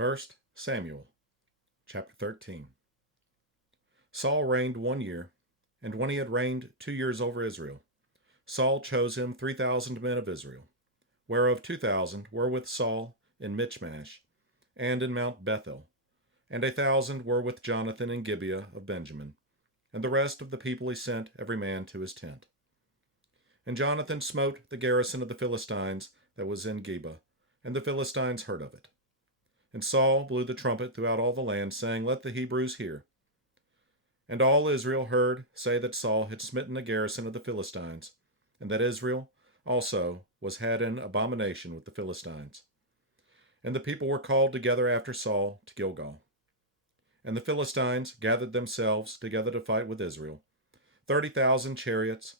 1 Samuel chapter 13. Saul reigned 1 year, and when he had reigned 2 years over Israel, Saul chose him 3,000 men of Israel, whereof 2,000 were with Saul in Michmash, and in Mount Bethel, and 1,000 were with Jonathan in Gibeah of Benjamin, and the rest of the people he sent every man to his tent. And Jonathan smote the garrison of the Philistines that was in Gibeah, and the Philistines heard of it. And Saul blew the trumpet throughout all the land, saying, Let the Hebrews hear. And all Israel heard say that Saul had smitten the garrison of the Philistines, and that Israel also was had in abomination with the Philistines. And the people were called together after Saul to Gilgal. And the Philistines gathered themselves together to fight with Israel, 30,000 chariots,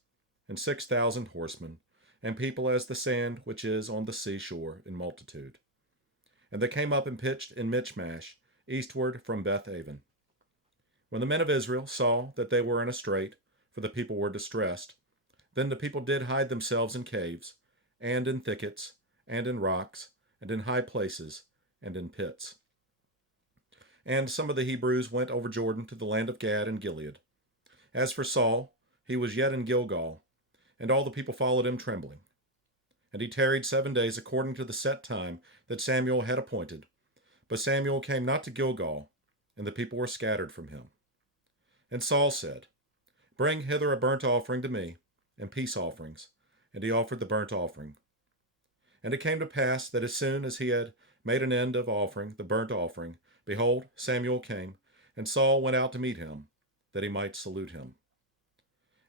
and 6,000 horsemen, and people as the sand which is on the seashore in multitude. And they came up and pitched in Michmash, eastward from Beth-aven. When the men of Israel saw that they were in a strait, for the people were distressed, then the people did hide themselves in caves, and in thickets, and in rocks, and in high places, and in pits. And some of the Hebrews went over Jordan to the land of Gad and Gilead. As for Saul, he was yet in Gilgal, and all the people followed him trembling. And he tarried 7 days according to the set time that Samuel had appointed. But Samuel came not to Gilgal, and the people were scattered from him. And Saul said, Bring hither a burnt offering to me, and peace offerings. And he offered the burnt offering. And it came to pass that as soon as he had made an end of offering the burnt offering, behold, Samuel came, and Saul went out to meet him, that he might salute him.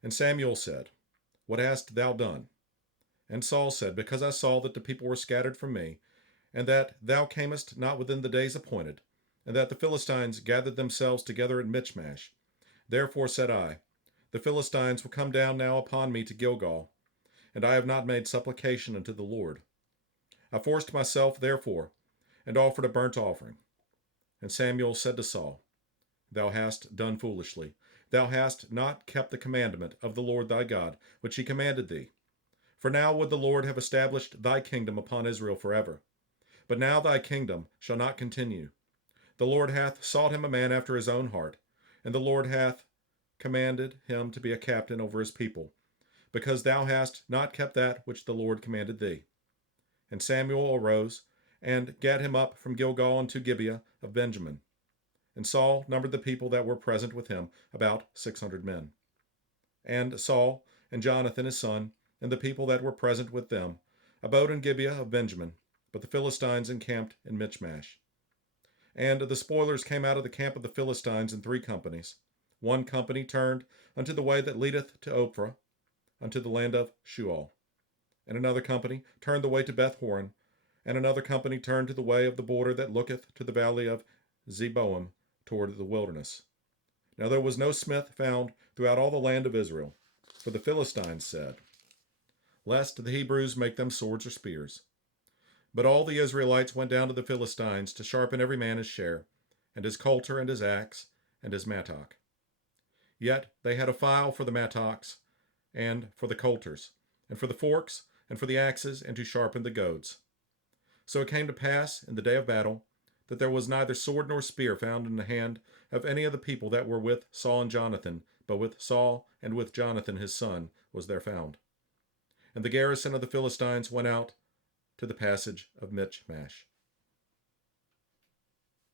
And Samuel said, What hast thou done? And Saul said, Because I saw that the people were scattered from me, and that thou camest not within the days appointed, and that the Philistines gathered themselves together at Michmash. Therefore said I, The Philistines will come down now upon me to Gilgal, and I have not made supplication unto the Lord. I forced myself, therefore, and offered a burnt offering. And Samuel said to Saul, Thou hast done foolishly. Thou hast not kept the commandment of the Lord thy God, which he commanded thee. For now would the Lord have established thy kingdom upon Israel forever. But now thy kingdom shall not continue. The Lord hath sought him a man after his own heart, and the Lord hath commanded him to be a captain over his people, because thou hast not kept that which the Lord commanded thee. And Samuel arose, and gat him up from Gilgal unto Gibeah of Benjamin. And Saul numbered the people that were present with him, about 600 men. And Saul and Jonathan his son, and the people that were present with them, abode in Gibeah of Benjamin, but the Philistines encamped in Michmash. And the spoilers came out of the camp of the Philistines in 3 companies. One company turned unto the way that leadeth to Ophrah, unto the land of Shual. And another company turned the way to Beth-horon, and another company turned to the way of the border that looketh to the valley of Zeboim toward the wilderness. Now there was no smith found throughout all the land of Israel, for the Philistines said, Lest the Hebrews make them swords or spears. But all the Israelites went down to the Philistines to sharpen every man his share, and his coulter, and his axe, and his mattock. Yet they had a file for the mattocks, and for the coulters, and for the forks, and for the axes, and to sharpen the goads. So it came to pass in the day of battle, that there was neither sword nor spear found in the hand of any of the people that were with Saul and Jonathan, but with Saul and with Jonathan his son was there found. And the garrison of the Philistines went out to the passage of Michmash.